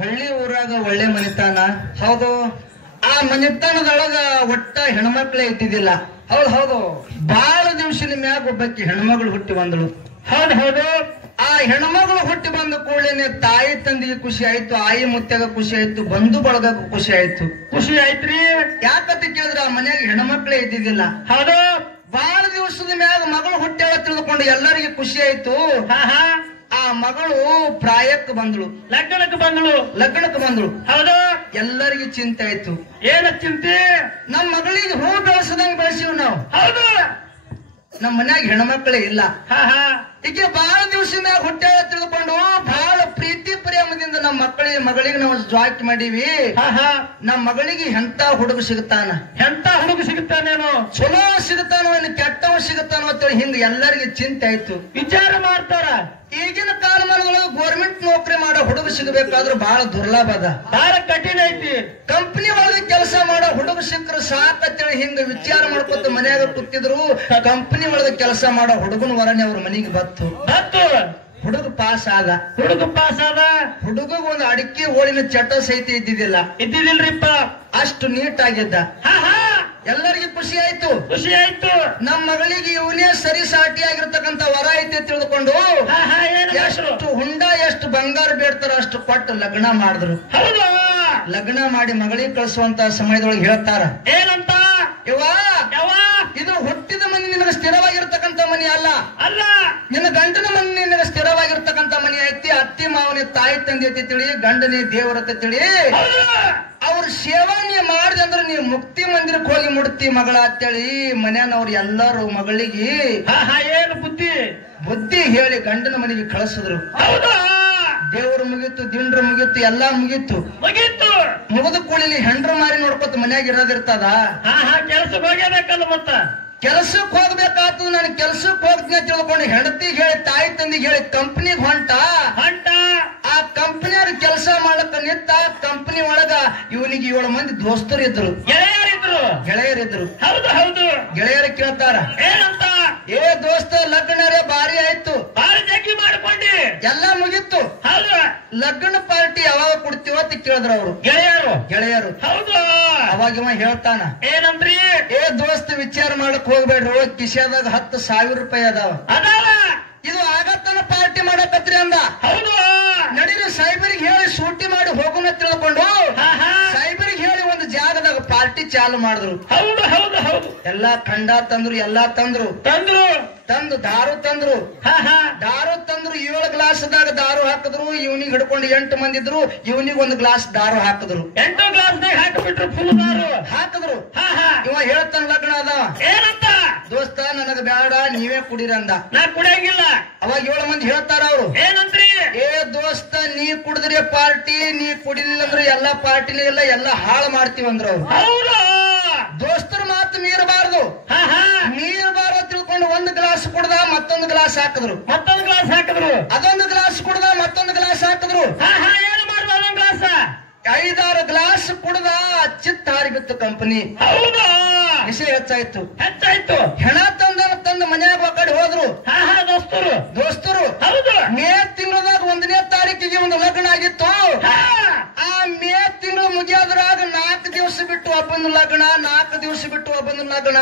ಹಳ್ಳಿ ಊರಾಗ ಒಳ್ಳೆ ಮನಿತಾನ. ಹೌದು. ಆ ಮನಿತನದೊಳಗ ಒಟ್ಟ ಹೆಣ್ಮಕ್ಳೇ ಇದ್ದಿದ್ದಿಲ್ಲ. ಹೌದು ಹೌದು. ಬಹಳ ದಿವಸದ ಮ್ಯಾಗ ಒಬ್ಬಕ್ಕೆ ಹೆಣ್ಮಗಳು ಹುಟ್ಟಿ ಬಂದಳು. ಹೌದು ಹೌದು. ಆ ಹೆಣ್ಮಗಳು ಹುಟ್ಟಿ ಬಂದ ಕೂಡಲೇನೆ ತಾಯಿ ತಂದಿಗೆ ಖುಷಿ ಆಯ್ತು, ಆಯಿ ಮುತ್ಯಾಗ ಖುಷಿ ಆಯ್ತು, ಬಂಧು ಬಳಗಕ್ಕೂ ಖುಷಿ ಆಯ್ತು. ಖುಷಿ ಆಯ್ತ್ರಿ. ಯಾಕಂತ ಕೇಳಿದ್ರೆ ಆ ಮನ್ಯಾಗ ಹೆಣ್ಮಕ್ಳೇ ಇದ್ದಿದ್ದಿಲ್ಲ. ಹೌದು. ಬಹಳ ದಿವಸದ ಮ್ಯಾಗ ಮಗಳು ಹುಟ್ಟ್ಯಾಳ ತಿಳಿದುಕೊಂಡು ಎಲ್ಲರಿಗೆ ಖುಷಿ ಆಯ್ತು. ಆ ಮಗಳು ಪ್ರಾಯಕ್ಕೆ ಬಂದಳು, ಲಗ್ನಕ್ಕೆ ಬಂದಳು. ಹೌದು. ಎಲ್ಲರಿಗೆ ಚಿಂತೆ ಆಯ್ತು. ಏನ ಚಿಂತೆ? ನಮ್ಮ ಮಗಳಿಗೆ ಹೂ ಬೆಳೆಸದಂಗ ಬೆಳೆಸಿವ್ ನಾವು. ಹೌದು. ನಮ್ಮ ಮನ್ಯಾಗ ಹೆಣ್ಮಕ್ಳೇ ಇಲ್ಲ. ಈಗ ಬಹಳ ದಿವಸ ಮ್ಯಾಗ ಹುಟ್ಟ್ಯಾಳ ತಿಳಿದುಕೊಂಡು ಬಹಳ ಪ್ರೀತಿ ಪ್ರೇಮದಿಂದ ನಮ್ಮ ಮಗಳಿಗೆ ನಾವು ಜಾಕಿ ಮಾಡೀವಿ. ನಮ್ಮ ಮಗಳಿಗೆ ಎಂತ ಹುಡುಗ ಸಿಗುತ್ತಾನ, ಸಿಗುತ್ತಾನೇನೋ, ಚಲೋ ಸಿಗುತ್ತಾನೋ ಇನ್ನು ಕೆಟ್ಟವ ಸಿಗುತ್ತಾನೋ ಅಂತೇಳಿ ಹಿಂಗ ಎಲ್ಲರಿಗೆ ಚಿಂತೆ ಆಯ್ತು, ವಿಚಾರ ಮಾಡ್ತಾರ. ಈಗಿನ ಕಾಲಮಾನದೊಳಗೆ ಗೋರ್ಮೆಂಟ್ ನೌಕರಿ ಮಾಡೋ ಹುಡುಗ ಸಿಗಬೇಕಾದ್ರೂ ಬಹಳ ದುರ್ಲಭ ಅದ, ಬಹಳ ಕಠಿಣ ಐತಿ. ಕಂಪನಿ ಒಳಗೆ ಕೆಲಸ ಮಾಡೋ ಹುಡುಗ ಸಿಕ್ಕರು ಸಾಕಂತೇಳಿ ಹಿಂಗ ವಿಚಾರ ಮಾಡ್ಕೊತ ಮನ್ಯಾಗ ಕೂತಿದ್ರು. ಕಂಪನಿ ಒಳಗೆ ಕೆಲಸ ಮಾಡೋ ಹುಡುಗನ ವರನೆ ಅವ್ರ ಮನೆಗೆ ಬತ್ತು. ಹುಡುಗ ಪಾಸ್ ಆದ. ಹುಡುಗ ಒಂದು ಅಡಿಕೆ ಹೋಳಿನ ಚಟ ಸಹಿತ ಇದ್ದಿದ್ದಿಲ್ರಿಪ್ಪ. ಅಷ್ಟು ನೀಟ್ ಆಗಿದ್ದ. ಎಲ್ಲರಿಗೂ ಖುಷಿ ಆಯ್ತು. ನಮ್ಮ ಮಗಳಿಗೆ ಇವನೇ ಸರಿ ಸಾಟಿ ಆಗಿರ್ತಕ್ಕಂಥ ವರ ಐತಿ ತಿಳಿದುಕೊಂಡು ಎಷ್ಟು ಹುಂಡ ಎಷ್ಟು ಬಂಗಾರ ಬೇಡ್ತಾರ ಅಷ್ಟು ಕೊಟ್ಟು ಲಗ್ನ ಮಾಡಿದ್ರು. ಲಗ್ನ ಮಾಡಿ ಮಗಳಿಗೆ ಕಳಿಸುವಂತ ಸಮಯದೊಳಗೆ ಹೇಳ್ತಾರ, ಏನಂತ? ಇದು ಹುಟ್ಟಿದ ಮನೆ ನಿನಗೆ ಸ್ಥಿರವಾಗಿರ್ತಕ್ಕಂಥ ಮನೆ ಅಲ್ಲ, ನಿನ್ನ ಗಂಡನ ಮನೆ ನಿನಗೆ ಸ್ಥಿರವಾಗಿರ್ತಕ್ಕಂಥ ಮನೆ ಐತಿ. ಅತ್ತಿ ಮಾವನೇ ತಾಯಿ ತಂದೆ ಐತಿ ತಿಳಿ, ಗಂಡನೇ ದೇವರತ್ತ ತಿಳಿ. ಅವ್ರ ಸೇವಾ ನೀ ಮಾಡಿದೆ ಅಂದ್ರೆ ನೀವು ಮುಕ್ತಿ ಮಂದಿರಕ್ಕೆ ಹೋಗಿ ಮುಡ್ತಿ ಮಗಳ ಅಂತೇಳಿ ಮನ್ಯಾನವ್ರು ಎಲ್ಲರೂ ಮಗಳಿಗೆ ಏನು ಬುದ್ಧಿ ಹೇಳಿ ಗಂಡನ ಮನೆಗೆ ಕಳಿಸಿದ್ರು. ದೇವ್ರು ಮುಗೀತು, ದಿಂಡ್ರು ಮುಗೀತು, ಎಲ್ಲಾ ಮುಗೀತು. ಮುಗಿದ ಕೂಡಲಿ ಹೆಂಡ್ರು ಮಾರಿ ನೋಡ್ಕೊತ ಮನ್ಯಾಗ ಇರೋದಿರ್ತದ. ಕೆಲಸಕ್ಕೆ ಹೋಗಬೇಕಲ್ಲ, ಮತ್ತ ಕೆಲಸಕ್ಕೆ ಹೋಗ್ಬೇಕಾಗ್ತದ. ನಾನು ಕೆಲ್ಸಕ್ಕೆ ಹೋಗ್ತೀನಿ ತಿಳ್ಕೊಂಡು ಹೆಂಡತಿಗೆ ಹೇಳಿ ತಾಯಿ ತಂದಿಗೆ ಹೇಳಿ ಕಂಪ್ನಿಗೆ ಹೊಂಟ. ಆ ಕಂಪನಿಯವ್ರ ಕೆಲಸ ಮಾಡಕ ನಿಂತ ಕಂಪನಿ ಒಳಗ ಇವನಿಗೆ 7 ಮಂದಿ ದೋಸ್ತರು ಇದ್ರು, ಗೆಳೆಯರಿದ್ರು. ಹೌದು. ಗೆಳೆಯರ ಕೇಳ್ತಾರ, ಏನಂತ? ಏ ದೋಸ್ತ ಲಗ್ನರೇ ಬಾರಿ ಆಯ್ತು, ಬಾರಿ ಜಗ್ಗಿ ಮಾಡ್ಕೊಂಡಿ, ಎಲ್ಲಾ ಮುಗಿತ್ತು. ಹೌದು. ಲಗ್ನ ಪಾರ್ಟಿ ಯಾವಾಗ ಕೊಡ್ತೀವ ಅಂತ ಕೇಳಿದ್ರು ಅವರು ಗೆಳೆಯರು. ಹೌದು. ಅವಾಗ ಇವ ಹೇಳ್ತಾನ, ಏನಂದ್ರಿ? ಏ ದೋಸ್ತ ವಿಚಾರ ಮಾಡಕ್ ಹೋಗ್ಬೇಡ್ರಿ, ಕಿಶಾದಾಗ 10,000 ರೂಪಾಯಿ ಅದಾವ, ಇದು ಆಗತ್ತನ ಪಾರ್ಟಿ ಮಾಡಕತ್ರಿ ಅಂದ. ಹೌದು. ನಡೀರಿ ಸಾಹೇಬರಿಗೆ ಹೇಳಿ ಸೂಟಿ ಮಾಡಿ ಹೋಗೋಣ ತಿಳ್ಕೊಂಡು ಸಾಹೇಬರಿಗೆ ಹೇಳಿ ಒಂದು ಜಾಗದಾಗ ಪಾರ್ಟಿ ಚಾಲು ಮಾಡಿದ್ರು. ಹೌದು. ಎಲ್ಲಾ ಖಂಡ ತಂದ್ರು, ಎಲ್ಲಾ ತಂದು ದಾರು ತಂದ್ರು. ದಾರು ತಂದ್ರು 7 ಗ್ಲಾಸ್ದಾಗ ದಾರು ಹಾಕಿದ್ರು. ಇವನಿಗೆ ಹಿಡ್ಕೊಂಡು 8 ಮಂದಿ ಇದ್ರು. ಇವನಿಗೆ 1 ಗ್ಲಾಸ್ ದಾರು ಹಾಕಿದ್ರು. 8 ಗ್ಲಾಸ್ನಾಗ ಹಾಕಿಬಿಟ್ರು, ಫುಲ್ ದಾರು ಹಾಕಿದ್ರು. ಇವ ಹೇಳ್ತಾನ ಲಗ್ನ ಅದ, ಏನಂತ? ದೋಸ್ತ ನನಗ ಬೇಡ, ನೀವೇ ಕುಡಿರಂದ. ನಾ ಕುಡಿಯಂಗಿಲ್ಲ. ಅವಾಗ 7 ಮಂದಿ ಹೇಳ್ತಾರ ಅವ್ರು, ಏನಂತ್ರಿ? ಏ ದೋಸ್ತ ನೀ ಕುಡಿದ್ರೆ ಪಾರ್ಟಿ, ನೀ ಕುಡಿಲಿಲ್ಲ ಅಂದ್ರೆ ಎಲ್ಲಾ ಪಾರ್ಟಿನೇ ಇಲ್ಲ, ಎಲ್ಲಾ ಹಾಳು ಮಾಡ್ತೀವಂದ್ರ ಅವ್ರು. ದೋಸ್ತರ ಮಾತು ಮೀರಬಾರ್ದು ತಿಳ್ಕೊಂಡು 1 ಗ್ಲಾಸ್ ಕುಡ್ದ, ಮತ್ತೊಂದು ಗ್ಲಾಸ್ ಹಾಕಿದ್ರು. ಅದೊಂದು ಗ್ಲಾಸ್ ಕುಡ್ದ, ಮತ್ತೊಂದು ಗ್ಲಾಸ್ ಹಾಕಿದ್ರು. ಏನು ಮಾಡುವ? ಅದೊಂದು ಗ್ಲಾಸ್ 5-6 ಗ್ಲಾಸ್ ಕುಡ್ದ, ಚಿತ್ತ ಹಾರಿಬಿತ್ತು ಕಂಪನಿ. ವಿಷಯ ಹೆಚ್ಚಾಯ್ತು. ಹೆಣ ತಂದು ಮನ್ಯಾಗ ಕಡೆ ಹೋದ್ರು ದೋಸ್ತರು. ಮೇ ತಿಂಗಳದಾಗ 1ನೇ ತಾರೀಕಿಗೆ ಒಂದು ಲಗ್ನ ಆಗಿತ್ತು. ಆ ಮೇ ತಿಂಗಳು ಮುಗಿಯೋದ್ರಾಗ 4 ದಿವಸ ಬಿಟ್ಟು ಒಬ್ಬನ ಲಗ್ನ, 4 ದಿವಸ ಬಿಟ್ಟು ಒಬ್ಬನ ಲಗ್ನ.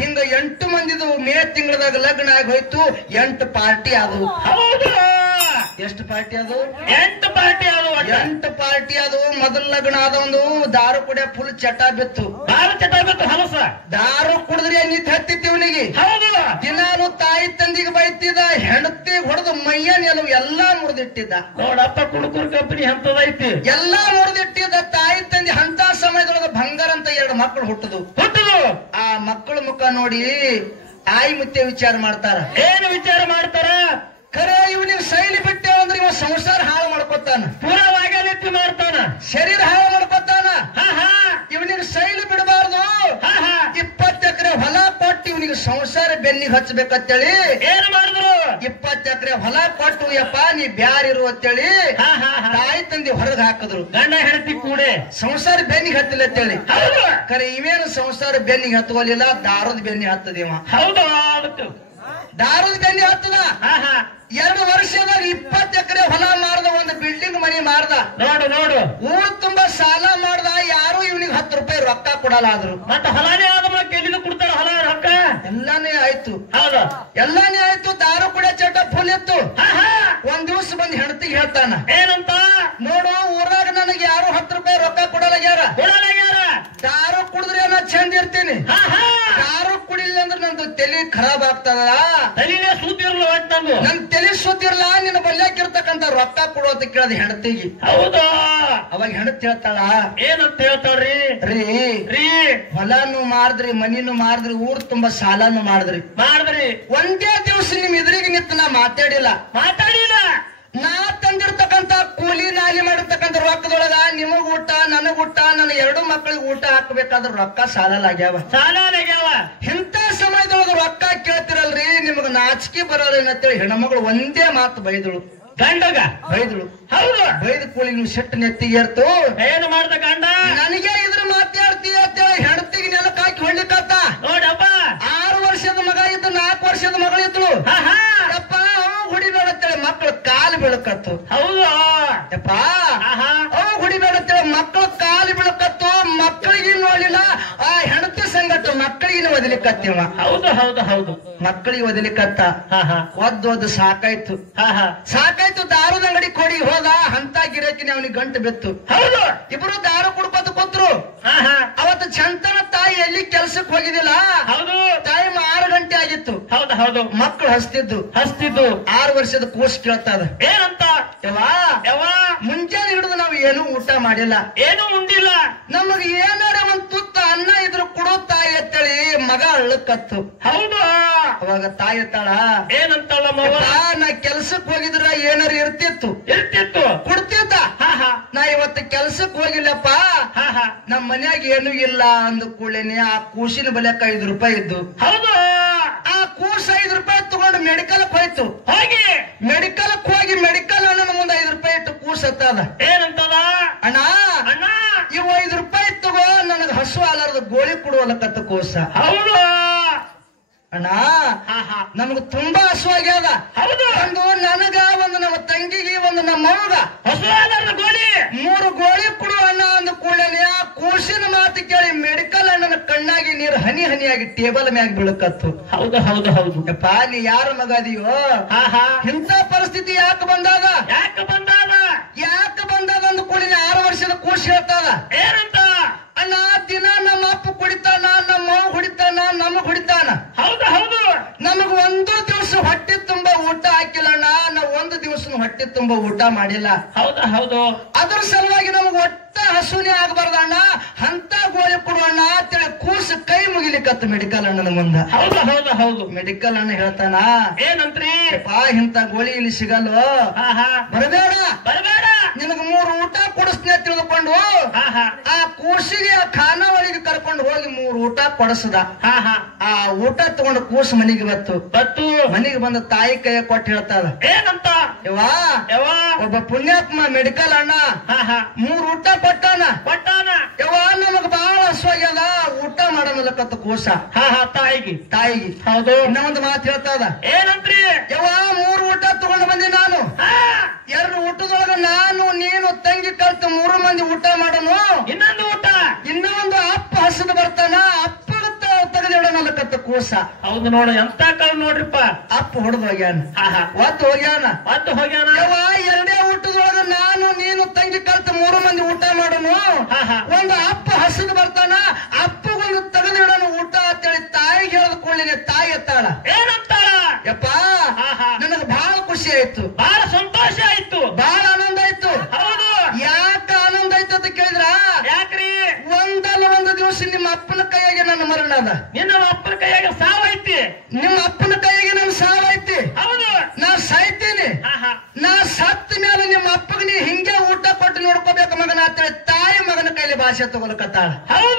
ಹಿಂಗ 8 ಮಂದಿದು ಮೇ ತಿಂಗಳದಾಗ ಲಗ್ನ ಆಗಿ ಹೋಯ್ತು. 8 ಪಾರ್ಟಿ ಆದವು. ಎಷ್ಟು ಪಾರ್ಟಿ ಅದು? 8 ಪಾರ್ಟಿ ಅದು. ಮೊದಲ ಲಗ್ನ ಆದ ಒಂದು ದಾರು ಕುಡಿಯ ಫುಲ್ ಚಟ ಬಿತ್ತು. ದಾರು ಕುಡಿದ್ರೆ ನಿಂತ ಹತ್ತಿತ್ತು ಇವನಿಗೆ. ದಿನಾನು ತಾಯಿ ತಂದಿಗೆ ಬೈತಿದ್ದ, ಹೆಂಡತಿ ಹೊಡೆದು ಮೈಯನ್ ಎಲ್ಲಾ ಮುರಿದಿಟ್ಟಿದ್ದ. ನೋಡಪ್ಪ, ಕುಡುಕುರ್ ಕಂಪನಿ ಅಂತದೈತಿ, ಎಲ್ಲಾ ಮುರಿದಿಟ್ಟಿದ್ದ. ತಾಯಿ ತಂದಿ ಅಂತ ಸಮಯದೊಳಗ ಬಂಗಾರ ಅಂತ 2 ಮಕ್ಕಳು ಹುಟ್ಟದು. ಆ ಮಕ್ಕಳ ಮುಖ ನೋಡಿ ಆಯಿ ಮುತ್ತೆ ವಿಚಾರ ಮಾಡ್ತಾರ. ಏನು ವಿಚಾರ ಮಾಡ್ತಾರ? ಖರೆ ಇವನಿಗೆ ಶೈಲಿ ಬಿಟ್ಟೆ ಅಂದ್ರೆ ಇವ ಸಂಸಾರ ಹಾಳು ಮಾಡ್ಕೊತಾನ, ಪೂರವಾಗಿ ಮಾಡ್ತಾನ, ಶರೀರ ಹಾಳು ಮಾಡ್ಕೊತಾನ. ಇವನಿಗೆ ಶೈಲಿ ಬಿಡಬಾರ್ದು. 20 ಎಕರೆ ಹೊಲ ಕೊಟ್ಟು ಇವನಿಗೆ ಸಂಸಾರ ಬೆನ್ನಿಗೆ ಹಚ್ಚಬೇಕಂತೇಳಿ ಏನ್ ಮಾಡಿದ್ರು? 20 ಎಕರೆ ಹೊಲ ಕೊಟ್ಟು ಯಪ್ಪ ನೀ ಬ್ಯಾರಿರು ಅಂತೇಳಿ ತಾಯಿ ತಂದಿ ಹೊರಗೆ ಹಾಕಿದ್ರು. ಗಂಡ ಹೆಂಡತಿ ಕೂಡೆ ಸಂಸಾರ ಬೆನ್ನಿಗೆ ಹತ್ತಿಲ್ಲ ಅಂತೇಳಿ. ಖರೆ ಇವೇನು ಸಂಸಾರ ಬೆನ್ನಿಗೆ ಹತ್ತುವಲಿಲ್ಲ, ದಾರದ ಬೆನ್ನಿ ಹತ್ತದೇವ. ಹೌದು, ದಾರದ ಬೆನ್ನಿ ಹತ್ತದ. 2 ವರ್ಷದಾಗ 20 ಎಕರೆ ಹೊಲ ಮಾರ್ದ, ಒಂದು ಬಿಲ್ಡಿಂಗ್ ಮನಿ ಮಾರ್ದ. ನೋಡು ಊರ್ ತುಂಬಾ ಸಾಲ ಮಾಡ್ದ. ಯಾರು ಇವನಿಗೆ 10 ರೂಪಾಯಿ ರೊಕ್ಕ ಕೊಡಲ್ಲ ಆದ್ರು. ಮತ್ತೆ ಹೊಲಾನೇ ಆದ ಮತ್ತೆ ಎಲ್ಲಿಂದ ಕೊಡ್ತಾರ ಹೊಲ ರೊಕ್ಕ? ಎಲ್ಲಾನೇ ಆಯ್ತು. ಹೌದು, ಎಲ್ಲಾನೇ ಆಯ್ತು. ದಾರು ಕೂಡ ಚಟ ಫುಲ್ ಇತ್ತು. ಒಂದ್ ದಿವ್ಸ ಬಂದ್ ಹೆಂಡತಿಗೆ ಹೇಳ್ತಾನ, ಏನಂತ? ನೋಡು, ಊರಾಗ ನನಗೆ ಯಾರು 10 ರೂಪಾಯಿ ರೊಕ್ಕ ಕೊಡಲಾಗ್ಯಾರ. ದಾರು ಕುಡಿದ್ರೆ ನಾ ಚಂದ ಇರ್ತೀನಿ. ದಾರು ಕುಡಿಲಿಲ್ಲ ಅಂದ್ರೆ ನಂದು ತಲೆ ಖರಾಬ್ ಆಗ್ತದ. ತಲೆನೇ ಸುದ್ದಿರ್ಲ ನಂದು. ನನ್ ತಲೆ ಸುದ್ದಿರ್ಲ. ನಿನ್ನ ಬಲ್ಯಾಕಿರ್ತಕ್ಕಂತ ರೊಕ್ಕ ಕೊಡೋದಕ್ಕೆ ಕೇಳದ ಹೆಂಡತಿಗೆ. ಹೌದಾ? ಅವಾಗ ಹೆಂಡತಿ ಹೇಳ್ತಾಳ, ಏನಂತ ಹೇಳ್ತಾಳ್ರಿ? ರೀ ಹೊಲಾನು ಮಾರ್ದ್ರಿ, ಮನಿನು ಮಾರ್ದ್ರಿ, ಊರ್ ತುಂಬಾ ಸಾಲಾನು ಮಾಡಿದ್ರಿ. ಒಂದೇ ದಿವಸ ನಿಮ್ ಎದುರಿಗೆ ನಿಂತು ನಾ ಮಾತಾಡಿಲ್ಲ. ನಾ ತಂದಿರ್ತಕ್ಕಂತ ಕೂಲಿ ನಾಲಿ ಮಾಡಿರ್ತಕ್ಕಂಥ ರೊಕ್ಕದೊಳಗ ನಿಮಗ್ ಊಟ, ನನಗ್ ಊಟ, ನನ್ನ 2 ಮಕ್ಕಳಿಗೆ ಊಟ ಹಾಕಬೇಕಾದ್ರ ರೊಕ್ಕ ಸಾಲಾಗ್ಯಾವ. ಇಂಥ ಸಮಯದೊಳಗ ರೊಕ್ಕ ಕೇಳ್ತಿರಲ್ರಿ, ನಿಮಗ್ ನಾಚಿಕೆ ಬರೋದೇನಂತೇಳಿ ಹೆಣ್ಮಗಳು ಒಂದೇ ಮಾತು ಬೈದಳು. ಗಂಡಗ ಬೈದಳು. ಹೌದು, ಬೈದ ಕೂಲಿ ನೀವು ಸೆಟ್ಟು ನೆತ್ತಿಗೆ ಏರ್ತು. ಏನು ಮಾಡ್ದ ಗಂಡ? ನನಗೆ ಇದ್ರ ಮಾತಾಡ್ತೀಯ ಅಂತೇಳಿ ಹೆಂಡತಿಗೆ ನೆಲಕ್ಕೆ ಹಾಕಿ ಹೊಳ್ಳಿಕತ್ತ. ನೋಡಪ್ಪ, 6 ವರ್ಷದ ಮಗ ಇದ್ದು 4 ವರ್ಷದ ಮಗಳಿದ್ಳು. ಯಪ್ಪ ಅವ್ ಹುಡಿಬೇಡ ಅಂತೇಳಿ ಮಕ್ಕಳು ಕಾಲು ಬೀಳಕತ್ತು. ಹೌದು ಯಪ್ಪ ಅವ್ ಹುಡಿಬೇಡ ಅಂತೇಳಿ ಮಕ್ಕಳು ಕಾಲು ಬೀಳಕತ್ತು. ಮಕ್ಕಳಿಗೆ ನೋಡ್ಲಿಲ್ಲ, ಆ ಹೆಂಡತಿ ಸಂಗಟ ಮಕ್ಕಳಿಗೆ ಒದಲಿಕತ್ತಿವ. ಹೌದು ಮಕ್ಕಳಿಗೆ ಒದಲಿಕತ್ತ. ಒದ್ದು ಸಾಕಾಯ್ತು. ಸಾಕಾಯ್ತು. ದಾರದ ಅಂಗಡಿ ಕೊಡಿ ಹೋದ. ಅಂತ ಗಿರಾಕಿನ ಅವನಿಗೆ ಗಂಟು ಬಿತ್ತು. ಹೌದು, ಇಬ್ರು ದಾರು ಕುಡ್ಕೊತ ಕೂತ್ರು. ಅವತ್ತು ಚಂತನ ತಾಯಿ ಎಲ್ಲಿ ಕೆಲ್ಸಕ್ಕೆ ಹೋಗಿದ್ದಿಲ್ಲ. ಹೌದು, ಟೈಮ್ 6 ಗಂಟೆ ಆಗಿತ್ತು. ಹೌದು, ಮಕ್ಕಳು ಹಸ್ತಿದ್ದು. 6 ವರ್ಷದ ಕೂಸ್ ಕೇಳ್ತದ. ಏನಂತ? ಮುಂಜಾನೆ ಹಿಡಿದು ನಾವು ಏನು ಊಟ ಮಾಡಿಲ್ಲ, ಏನು ಉಂಡಿಲ್ಲ. ನಮಗ್ ಏನಾರ ಒಂದ್ ತುತ್ತ ಅನ್ನ ಇದ್ರು ಕೊಡೋ ತಾಯಿ ಅಂತೇಳಿ ಮಗ ಅಳ್ಳಕತ್ತು. ಹೌದು, ಅವಾಗ ತಾಯಿ ತಾಳ ಏನಂತಲ್ಲ, ನಾ ಕೆಲ್ಸಕ್ ಹೋಗಿದ್ರ ಏನಾರ ಇರ್ತಿತ್ತು ಕೊಡ್ತಿದ್ದ. ನಾ ಇವತ್ತು ಕೆಲ್ಸಕ್ ಹೋಗಿಲ್ಲಪ್ಪ, ನಮ್ ಮನ್ಯಾಗ ಏನು ಇಲ್ಲ ಅಂದ ಕೂಡಲೇನೆ ಆ ಕೂಸಿನ ಬಲ್ಯಾಕ 5 ರೂಪಾಯಿ ಇದ್ದು. ಹೌದು, ಆ ಕೂಸ್ 5 ರೂಪಾಯಿ ತಗೊಂಡು ಮೆಡಿಕಲ್ ಹೋಯ್ತು. ಮೆಡಿಕಲ್ ಹೋಗಿ ಮೆಡಿಕಲ್ ಅಣ್ಣನ ಮುಂದೆ 5 ರೂಪಾಯಿ ಇಟ್ಟು ಕೂಸ್ ಹತ್ತದ. ಏನಂತದ? ಅಣ್ಣ ಇವು 5 ರೂಪಾಯಿ ತಗೋ, ನನಗ್ ಹಸು ಆಲಾರದ ಗೋಳಿ ಕೊಡುವಲ್ಲಕತ್ತ ಕೂಸ. ಹೌದು ಅಣ್ಣ, ನಮಗ್ ತುಂಬಾ ಹಸು ಆಗ್ಯಾದ. ಹೌದು, ಒಂದು ನನಗ, ಒಂದು ನಮ್ಮ ತಂಗಿಗೆ, ಒಂದು ನಮ್ಮ ಮಗ ಹಸು ಆಲಾರದ ಗೋಳಿ 3 ಗೋಳಿ ಕೊಡು ಅಣ್ಣ ಅಂದ ಕೂಡಲೇ ಆ ಕೂಸಿನ ಮಾತು ಕೇಳಿ ಮೆಡಿಕಲ್ ಅಣ್ಣನ ಕಣ್ಣಾಗಿ ನೀರು ಹನಿ ಹನಿಯಾಗಿ ಟೇಬಲ್ ಮ್ಯಾಗ ಬೀಳಕತ್ತು. ಹೌದು, ಯಪ್ಪ ನೀ ಯಾರ ಮಗ ಅದೀಯೋ? ಇಂಥ ಪರಿಸ್ಥಿತಿ ಯಾಕೆ ಬಂದಾದ ಅಂದ ಕೂಡಲೇ 6 ವರ್ಷದ ಕೂಸಿ ಹೇಳ್ತದ. ಏನಂತ? ಅಣ್ಣ, ದಿನ ನಮ್ಮ ಅಪ್ಪ ಕುಡಿತಾನ, ನಮ್ಮ ಮಗ ಹೊಡಿತಾನ, ನಮಗ್ ಹೊಡಿತಾನ. ಹೌದು, ನಮಗ್ ಒಂದು ದಿವಸ ಹೊಟ್ಟೆ ತುಂಬಾ ಊಟ ಹಾಕಿಲ್ಲ ಅಣ್ಣ. ನಾವ್ ಒಂದು ದಿವಸ ಹೊಟ್ಟೆ ತುಂಬಾ ಊಟ ಮಾಡಿಲ್ಲ. ಹೌದು, ಅದ್ರ ಸಲುವಾಗಿ ನಮಗ್ ಒಟ್ಟ ಹಸುನೇ ಆಗ್ಬಾರ್ದ ಅಣ್ಣ, ಅಂತ ಗೋಳಿ ಕೊಡು ಅಣ್ಣ ಅಂತೇಳಿ ಕೂಸು ಕೈ ಮುಗಿಲಿಕತ್ತು ಮೆಡಿಕಲ್ ಅಣ್ಣನ ಮುಂದ. ಹೌದು, ಮೆಡಿಕಲ್ ಅಣ್ಣ ಹೇಳ್ತಾನ, ಏನಂತ್ರಿ? ಇಂತ ಗೋಳಿ ಇಲ್ಲಿ ಸಿಗಲ್ವೋ, ಬರಬೇಡ, ನಿನಗ 3 ಊಟ ಕೊಡಿಸ್ನೇ ತಿಳಿದುಕೊಂಡು ಆ ಕೂಸಿಗೆ ಆ ಖಾನಾವಳಿಗೆ ಕರ್ಕೊಂಡು ಹೋಗಿ 3 ಊಟ ಕೊಡಿಸದ. ಆ ಊಟ ತಗೊಂಡು ಕೂಸು ಮನೆಗೆ ಬತ್ತು. ಮನೆಗೆ ಬಂದ ತಾಯಿ ಕೈಯ ಕೊಟ್ಟು ಹೇಳ್ತಾರ, ಏನಂತ? ಒಬ್ಬ ಪುಣ್ಯಾತ್ಮ ಮೆಡಿಕಲ್ ಅಣ್ಣ 3 ಊಟ ಕೊಟ್ಟಾನ. ನಮಗ್ ಬಹಳ ಹಸುವಾಗ್ಯದ, ಊಟ ಮಾಡಮಲ್ಲಕತ್ತ ಕೂಸ. ತಾಯಿಗೆ ಹೌದು, ಇನ್ನೊಂದು ಮಾತು ಹೇಳ್ತದ. ಏನಂತ್ರಿ? 3 ಊಟ ತಗೊಂಡು ಬಂದಿ ನಾನು. 2 ಊಟದೊಳಗ ನಾನು ನೀನು ತಂಗಿ ಕಲ್ತು 3 ಮಂದಿ ಊಟ ಮಾಡೋನು. ಇನ್ನೊಂದು ಅಪ್ಪ ಹಸದ ಬರ್ತಾನ, ಅಪ್ಪ ತೆಗೆದಿಡನಲ್ಲಕತ್ತ ಕೂಸ. ಹೌದು, ನೋಡು ಎಂತ ಕಾಲ ನೋಡ್ರಿಪ್ಪ. ಅಪ್ಪ ಹೊಡೆದು ಹೋಗ್ಯಾನ, ಒತ್ತು ಹೋಗ್ಯಾನ. 2 ಊಟದೊಳಗ ನಾನು ನೀನು ತಂಗಿ ಕಲ್ತು 3 ಮಂದಿ ಊಟ ಮಾಡೋನು. ಒಂದು ಅಪ್ಪ ಹಸದ ಬರ್ತಾನ, ಅಪ್ಪಗೊಂದು ತೆಗೆದಿಡೋನು ಊಟ ಅಂತೇಳಿ ತಾಯಿಗೆ ಹೇಳಿದ ಕೂಡಲೇ ತಾಯಿ ಎತ್ತಾಳ. ಏನಂತಾಳ? ಯಪ್ಪ ನನಗೆ ಬಹಳ ಖುಷಿ ಆಯ್ತು, ಬಹಳ ಸಂತೋಷ ಆಯ್ತು, ಬಹಳ ಆನಂದ ಆಯ್ತು. ಹೌದು, ಯಾಕೆ ಆನಂದ ಆಯ್ತು ಅಂತ ಕೇಳಿದ್ರ, ಯಾಕ್ರಿ? ಒಂದಲ್ಲ ಒಂದು ದಿವಸ ನಿಮ್ಮ ಅಪ್ಪನ ಕೈಯಾಗೆ ನನ್ನ ಮರಣ ಅದ. ನಿನ್ನ ಅಪ್ಪನ ಕೈಯಾಗ ಸಾವೈತಿ. ನಿಮ್ಮ ಅಪ್ಪನ ಕೈಯಾಗೆ ನನ್ನ ಸಾವೈತಿ. ಹೌದು, ನಾ ಸಾಯ್ತೀನಿ. ನಾ ಸತ್ತ ಮೇಲೆ ನಿಮ್ಮ ಅಪ್ಪಗೆ ನೀ ಹಿಂಗೆ ಊಟ ಕೊಟ್ಟು ನೋಡ್ಕೋಬೇಕು ಮಗನ ಅಂತೇಳಿ ತಾಯಿ ಮಗನ ಕೈಲಿ ಭಾಷೆ ತಗೊಳಕತ್ತಾಳ. ಹೌದು,